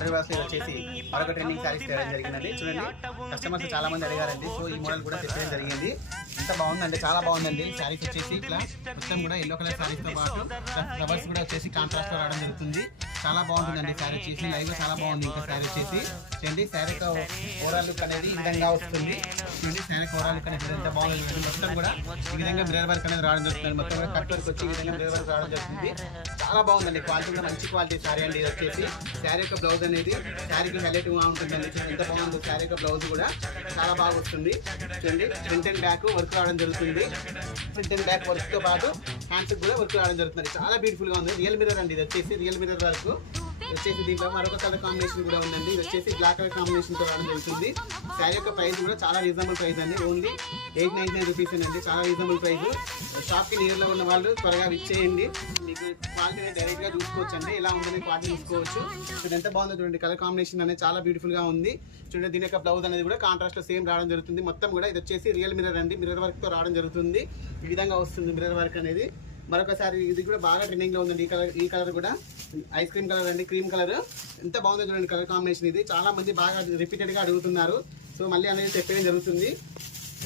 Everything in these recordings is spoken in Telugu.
ఆర్డర్ వ్యూవర్స్ ఇది వచ్చేసి మరొక ట్రెండింగ్ శారీస్ తేవడం జరిగిందండి. చూడండి, కస్టమర్స్ చాలా మంది అడిగారండి. సో ఈ మోడల్ కూడా తెప్పడం జరిగింది. ఎంత బాగుందండి, చాలా బాగుందండి. శారీస్ వచ్చేసి ఇట్లా మొత్తం కూడా ఎల్లో కలర్ శారీస్ తో పాటు ఫ్లవర్స్ కూడా వచ్చేసి కాంట్రాస్ట్ లో రావడం జరుగుతుంది. చాలా బాగుంటుందండి శారీ వచ్చేసి. లైవ్ చాలా బాగుంది. ఇంకా శారీ వచ్చేసి చూడండి, శారీ ఓవరాల్ లుక్ అనేది ఈ విధంగా వస్తుంది. చూడండి, శారీ ఓవరాల్ లుక్ అనేది ఎంత బాగుంది. మొత్తం కూడా ఈ విధంగా మిర్రర్ వర్క్ అనేది రావడం జరుగుతుంది. మొత్తం కూడా కట్ వర్క్ వచ్చి ఈ విధంగా మిర్రర్ వర్క్ రావడం జరుగుతుంది. చాలా బాగుందండి. క్వాలిటీ కూడా మంచి క్వాలిటీ శారీ అండి. ఇది వచ్చేసి శారీ యొక్క బ్లౌజ్ అనేది శారీకి హైలైట్ గా ఉంటుందండి. ఎంత బాగుంది. శారీ యొక్క బ్లౌజ్ కూడా చాలా బాగా వస్తుంది. చూడండి, ఫ్రంట్ అండ్ బ్యాక్ వర్క్ రావడం జరుగుతుంది. ఫ్రంట్ అండ్ బ్యాక్ వర్క్ తో పాటు హ్యాండ్స్ కూడా వర్క్ రావడం జరుగుతుంది. చాలా బ్యూటిఫుల్ గా ఉంది. రియల్ మిర్రర్ అండి. ఇది వచ్చేసి రియల్ మిర్రర్ వర్క్ వచ్చేసి. దీంట్లో మరొక కలర్ కాంబినేషన్ కూడా ఉందండి. ఇది వచ్చేసి బ్లాక్ కలర్ కాంబినేషన్ తో రావడం జరుగుతుంది. శారీ యొక్క ప్రైస్ కూడా చాలా రీజనబుల్ ప్రైస్ అండి. ఓన్లీ 899 రూపీస్ అండి. చాలా రీజనబుల్ ప్రైస్. షాప్ కి నియర్ లో ఉన్న వాళ్ళు త్వరగా విచ్చేయండి. మీకు క్వాలిటీ డైరెక్ట్ గా చూసుకోవచ్చు అండి. ఎలా ఉందని క్వాలిటీ చూసుకోవచ్చు. చూడండి ఎంత బాగుందో చూడండి. కలర్ కాంబినేషన్ అనేది చాలా బ్యూటిఫుల్ గా ఉంది. చూడండి, దీని యొక్క బ్లౌజ్ అనేది కూడా కాంట్రాస్ట్ లో సేమ్ రావడం జరుగుతుంది. మొత్తం కూడా ఇది వచ్చేసి రియల్ మిర్రర్ అండి. మిర్రర్ వర్క్ తో రావడం జరుగుతుంది. ఈ విధంగా వస్తుంది మిర్రర్ వర్క్ అనేది. మరొకసారి ఇది కూడా బాగా ట్రెండింగ్ లో ఉందండి. ఈ కలర్ కూడా ఐస్ క్రీమ్ కలర్ అండి, క్రీమ్ కలర్. ఎంత బాగుందో చూడండి కలర్ కాంబినేషన్. ఇది చాలా మంది బాగా రిపీటెడ్ గా అడుగుతున్నారు. సో మళ్ళీ అనేది చెప్పడం జరుగుతుంది.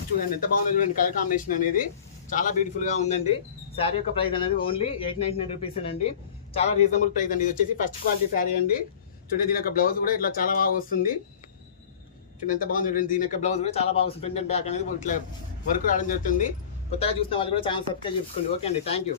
చూడండి ఎంత బాగుందో చూడండి కలర్ కాంబినేషన్ అనేది. చాలా బ్యూటిఫుల్ గా ఉందండి. శారీ యొక్క ప్రైస్ అనేది ఓన్లీ 899 రూపీస్ అండి. చాలా రీజనబుల్ ప్రైస్ అండి. ఇది వచ్చేసి ఫస్ట్ క్వాలిటీ శారీ అండి. చూడండి, దీని యొక్క బ్లౌజ్ కూడా ఇట్లా చాలా బాగా వస్తుంది. చూడండి ఎంత బాగుంది చూడండి. దీని యొక్క బ్లౌజ్ కూడా చాలా బాగా వస్తుంది. ఫ్రంట్ అండ్ బ్యాక్ అనేది ఇట్లా వర్క్ రావడం జరుగుతుంది. కొత్తగా చూసిన వాళ్ళు కూడా ఛానల్ సబ్స్క్రైబ్ చేసుకోండి. ఓకే అండి, థ్యాంక్ యూ.